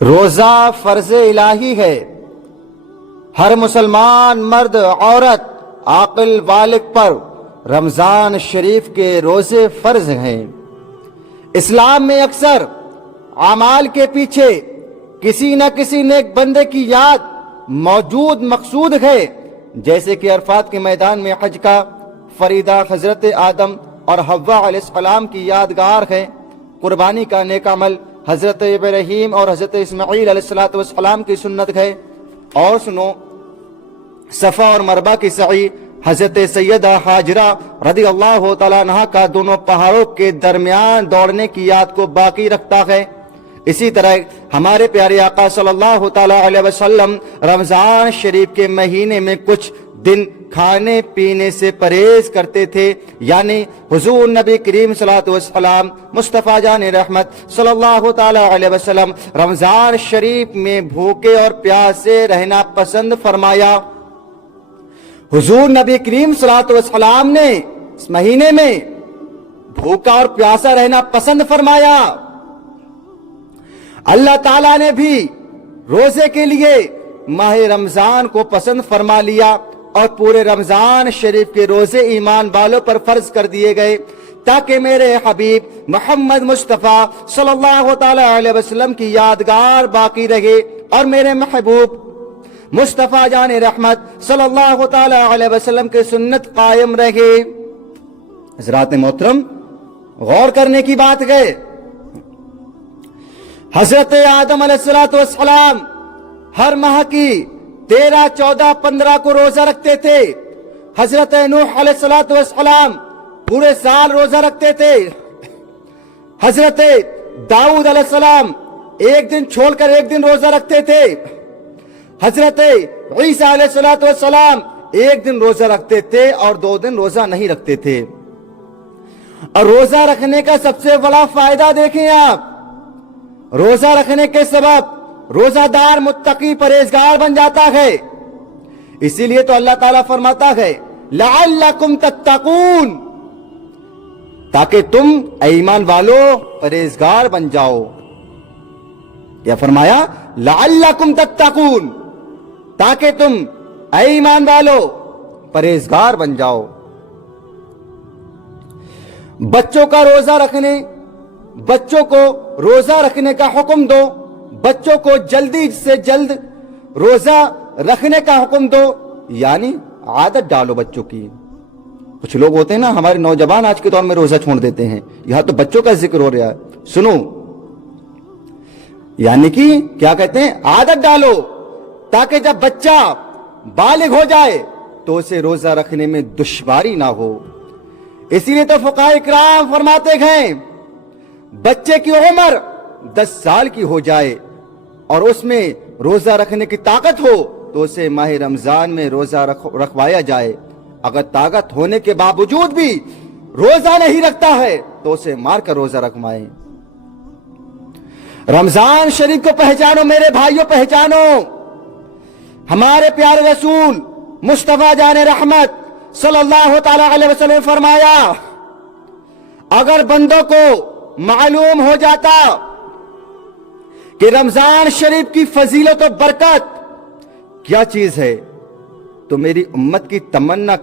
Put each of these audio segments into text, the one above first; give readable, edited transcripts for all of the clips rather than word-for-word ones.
روزہ فرض الہی ہے. ہر مسلمان مرد عورت عاقل بالغ پر رمضان شریف کے روزے فرض ہیں. اسلام میں اکثر اعمال کے پیچھے کسی نہ کسی نیک بندے کی یاد موجود مقصود ہے، جیسے کہ عرفات کے میدان میں حج کا فریضہ حضرت آدم اور حوا علیہ السلام کی یادگار ہے. قربانی کا نیک عمل حضرت ابراہیم اور حضرت اسماعیل علیہ السلام کی سنت ہے. اور سنو، صفا اور مروہ کی سعی حضرت سیدہ حاجرہ رضی اللہ تعالیٰ عنہ کا دونوں پہاڑوں کے درمیان دوڑنے کی یاد کو باقی رکھتا ہے. اسی طرح ہمارے پیارے آقا صلی اللہ تعالیٰ علیہ وسلم رمضان شریف کے مہینے میں کچھ دن کھانے پینے سے پرہیز کرتے تھے، یعنی حضور نبی کریم صلی اللہ علیہ وسلم مصطفیٰ جان رحمت صلی اللہ تعالیٰ علیہ وسلم رمضان شریف میں بھوکے اور پیاسے رہنا پسند فرمایا. حضور نبی کریم صلی اللہ علیہ وسلم نے اس مہینے میں بھوکا اور پیاسا رہنا پسند فرمایا. اللہ تعالیٰ نے بھی روزے کے لیے ماہ رمضان کو پسند فرما لیا اور پورے رمضان شریف کے روزے ایمان والوں پر فرض کر دیے گئے، تاکہ میرے حبیب محمد مصطفیٰ صلی اللہ تعالیٰ علیہ وسلم کی یادگار باقی رہے اور میرے محبوب مصطفیٰ جان رحمت صلی اللہ تعالیٰ علیہ وسلم کی سنت قائم رہے. حضرات محترم، غور کرنے کی بات ہے. حضرت آدم علیہ السلام ہر ماہ کی 13، 14، 15 کو روزہ رکھتے تھے. حضرت نوح علیہ السلام پورے سال روزہ رکھتے تھے. حضرت داؤد علیہ السلام ایک دن چھوڑ کر ایک دن روزہ رکھتے تھے. حضرت عیسیٰ علیہ السلام ایک دن روزہ رکھتے تھے اور 2 دن روزہ نہیں رکھتے تھے. اور روزہ رکھنے کا سب سے بڑا فائدہ دیکھیں آپ، روزہ رکھنے کے سبب روزہ دار متقی پرہیزگار بن جاتا ہے. اسی لیے تو اللہ تعالیٰ فرماتا ہے لعلکم تتقون، تاکہ تم ایمان والو پرہیزگار بن جاؤ. یا فرمایا لعلکم تتقون، تاکہ تم ایمان والو پرہیزگار بن جاؤ. بچوں کو روزہ رکھنے کا حکم دو، بچوں کو جلدی سے جلد روزہ رکھنے کا حکم دو، یعنی عادت ڈالو بچوں کی. کچھ لوگ ہوتے ہیں نا، ہمارے نوجوان آج کے دور میں روزہ چھوڑ دیتے ہیں. یہاں تو بچوں کا ذکر ہو رہا ہے، سنو. یعنی کہ کیا کہتے ہیں، عادت ڈالو تاکہ جب بچہ بالغ ہو جائے تو اسے روزہ رکھنے میں دشواری نہ ہو. اسی لیے تو فقہاء کرام فرماتے ہیں بچے کی عمر 10 سال کی ہو جائے اور اس میں روزہ رکھنے کی طاقت ہو تو اسے ماہ رمضان میں روزہ رکھوایا جائے. اگر طاقت ہونے کے باوجود بھی روزہ نہیں رکھتا ہے تو اسے مار کر روزہ رکھوائیں. رمضان شریف کو پہچانو میرے بھائیوں، پہچانو. ہمارے پیارے رسول مصطفیٰ جان رحمت صلی اللہ تعالی علیہ وسلم فرمایا اگر بندوں کو معلوم ہو جاتا کہ رمضان شریف کی فضیلت و برکت کیا چیز ہے تو میری امت تمنا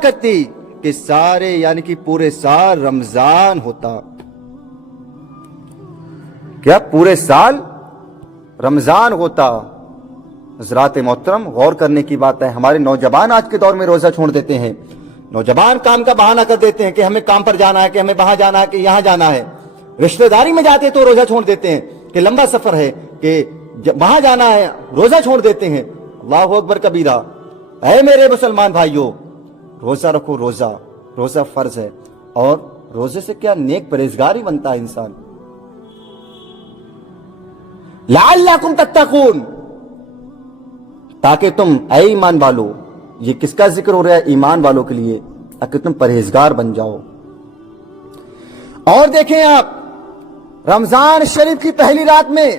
کرتی کہ سارے یعنی کہ پورے سال رمضان ہوتا. کیا پورے سال رمضان ہوتا؟ حضرات محترم، غور کرنے کی بات ہے. ہمارے نوجوان آج کے دور میں روزہ چھوڑ دیتے ہیں. نوجوان کام کا بہانہ کر دیتے ہیں کہ ہمیں کام پر جانا ہے، کہ ہمیں وہاں جانا ہے، کہ یہاں جانا ہے. رشتہ داری میں جاتے تو روزہ چھوڑ دیتے ہیں کہ لمبا سفر ہے، کہ وہاں جانا ہے، روزہ چھوڑ دیتے ہیں. اللہ اکبر کبیرہ. اے میرے مسلمان بھائیوں، روزہ رکھو. روزہ فرض ہے، اور روزے سے کیا نیک پرہیزگار ہی بنتا ہے انسان. لعلکم تتقون، تاکہ تم اے ایمان والو، یہ کس کا ذکر ہو رہا ہے؟ ایمان والوں کے لیے، تاکہ تم پرہیزگار بن جاؤ. اور دیکھیں آپ، رمضان شریف کی پہلی رات میں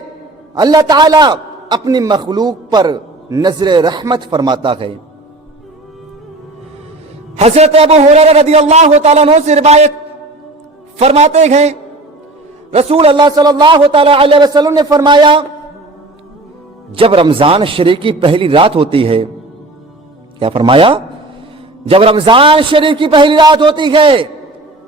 اللہ تعالیٰ اپنی مخلوق پر نظر رحمت فرماتا ہے. حضرت ابو ہریرہ رضی اللہ تعالیٰ عنہ سے روایت فرماتے ہیں रसूल अल्लाह सल्लल्लाहु ताला अलैहि वसल्लम ने फरमाया, जब रमजान शरीफ की पहली रात होती है, क्या फरमाया, जब रमजान शरीफ की पहली रात होती है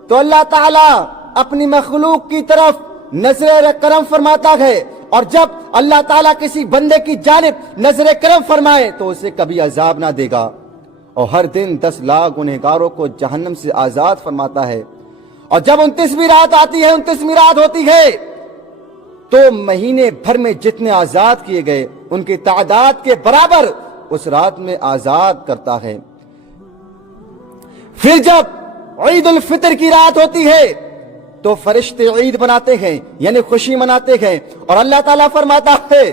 तो अल्लाह ताला अपनी मखलूक की तरफ नजर करम फरमाता है, और जब अल्लाह ताला किसी बंदे की जानिब नजर करम फरमाए तो उसे कभी अजाब ना देगा, और हर दिन 10 लाख गुनहगारों को जहन्नम से आजाद फरमाता है। और जब 29वीं रात आती है, 29वीं रात होती है, तो महीने भर में जितने आजाद किए गए उनकी तादाद के बराबर उस रात में आजाद करता है। फिर जब ईद उल फितर की रात होती है तो फरिश्ते ईद मनाते हैं, यानी खुशी मनाते हैं, और अल्लाह ताला फरमाता है,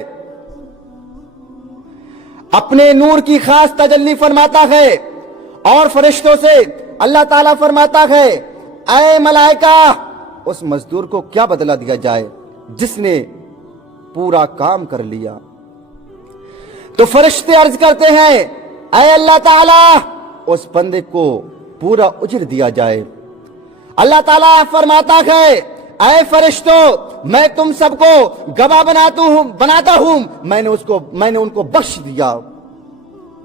अपने नूर की खास तजल्ली फरमाता है, और फरिश्तों से अल्लाह ताला फरमाता है, ऐ मलाइका, उस मजदूर को क्या बदला दिया जाए जिसने पूरा काम कर लिया। तो फरिश्ते अर्ज करते हैं, ऐ अल्लाह ताला, उस बंदे को पूरा उज्र दिया जाए। अल्लाह ताला फरमाता है, ऐ फरिश्तों, मैं तुम सबको गवाह बनाता हूं, मैंने उनको बख्श दिया।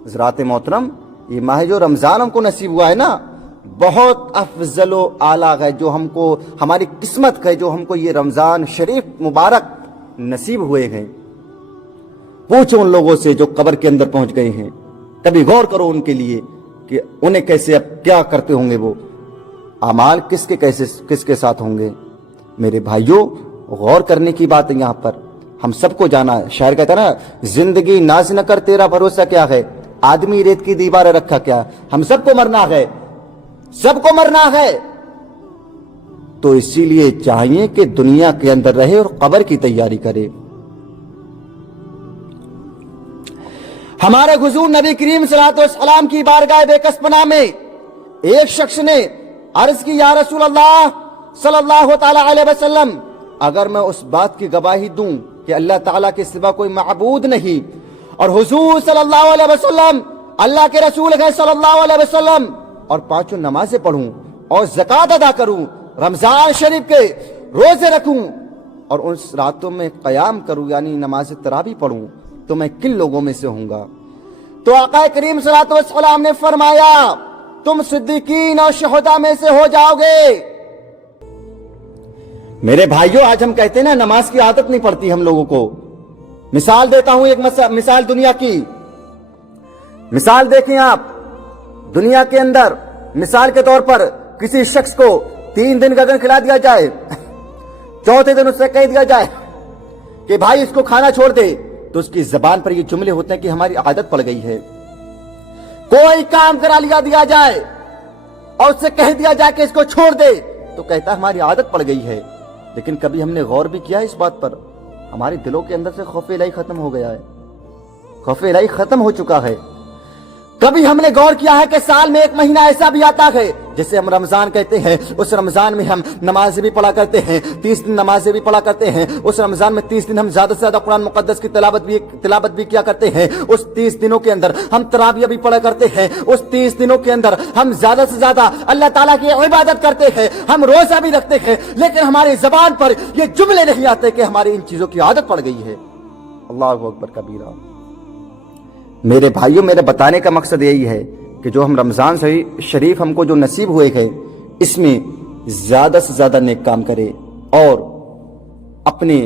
हज़रात मोहतरम, ये माह जो रमजान हमको नसीब हुआ है ना, बहुत अफजल आला है, जो हमको हमारी किस्मत है, जो हमको ये रमजान शरीफ मुबारक नसीब हुए हैं। पूछो उन लोगों से जो कब्र के अंदर पहुंच गए हैं, कभी गौर करो उनके लिए कि उन्हें कैसे, अब क्या करते होंगे वो, अमाल किसके साथ होंगे। मेरे भाइयों, गौर करने की बात है यहाँ पर, हम सबको जाना है। शायर कहता है ना, जिंदगी नाज न कर तेरा भरोसा क्या है, आदमी रेत की दीवार रखा क्या। हम सबको मरना है, सबको मरना है, तो इसीलिए चाहिए कि दुनिया के अंदर रहे और कब्र की तैयारी करे। हमारे हुजूर नबी करीम सल्लल्लाहु अलैहि वसल्लम की बारगाह बेकसपना में एक शख्स ने अर्ज की, या रसूल अल्लाह सल्लल्लाहु ताला अलैहि वसल्लम, अगर मैं उस बात की गवाही दूं कि अल्लाह ताला के सिवा कोई माबूद नहीं, और हुजूर सल्लल्लाहु अलैहि वसल्लम अल्लाह के रसूल है सल्लल्लाहु अलैहि वसल्लम, और 5 नमाजें पढ़ूं और ज़कात अदा करूं, रमजान शरीफ के रोजे रखूं, और उस रातों में क़याम करूं, यानी नमाज तरावी पढ़ूं, तो मैं किन लोगों में से होऊंगा। तो आका करीम सल्लल्लाहु अलैहि वसल्लम ने फरमाया, तुम सिद्दीकीन और शहुदा में से हो जाओगे। मेरे भाइयों, आज हम कहते हैं ना, नमाज की आदत नहीं पड़ती हम लोगों को। मिसाल देता हूं, एक मिसाल दुनिया की मिसाल देखें आप। दुनिया के अंदर मिसाल के तौर पर किसी शख्स को 3 दिन गगन खिला दिया जाए, चौथे दिन उससे कह दिया जाए कि भाई इसको खाना छोड़ दे, तो उसकी जबान पर ये जुमले होते हैं कि हमारी आदत पड़ गई है। कोई काम करा दिया जाए और उससे कह दिया जाए कि इसको छोड़ दे, तो कहता है हमारी आदत पड़ गई है। लेकिन कभी हमने गौर भी किया इस बात पर, हमारे दिलों के अंदर से खौफ इलाही खत्म हो गया है, खौफ इलाही खत्म हो चुका है। कभी हमने गौर किया है कि साल में 1 महीना ऐसा भी आता है जिसे हम रमजान कहते हैं, उस रमजान में हम नमाजें भी पढ़ा करते हैं, 30 दिन नमाजें भी पढ़ा करते हैं। उस रमजान में 30 दिन हम ज्यादा से ज्यादा कुरान मुकद्दस की तिलावत भी किया करते हैं। उस 30 दिनों के अंदर हम तरावियां भी पढ़ा करते हैं। उस 30 दिनों के अंदर हम ज्यादा से ज्यादा अल्लाह ताला की इबादत करते हैं, हम रोजा भी रखते हैं। लेकिन हमारी जबान पर ये जुमले नहीं आते कि हमारी इन चीजों की आदत पड़ गई है। अल्लाहु अकबर कबीरा। मेरे भाइयों, मेरे बताने का मकसद यही है कि जो हम रमजान शरीफ हमको जो नसीब हुए हैं, इसमें ज्यादा से ज्यादा नेक काम करे और अपने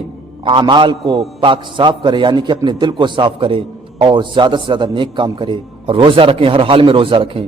आमाल को पाक साफ करे, यानी कि अपने दिल को साफ करे और ज्यादा से ज्यादा नेक काम करे, और रोजा रखें, हर हाल में रोजा रखें।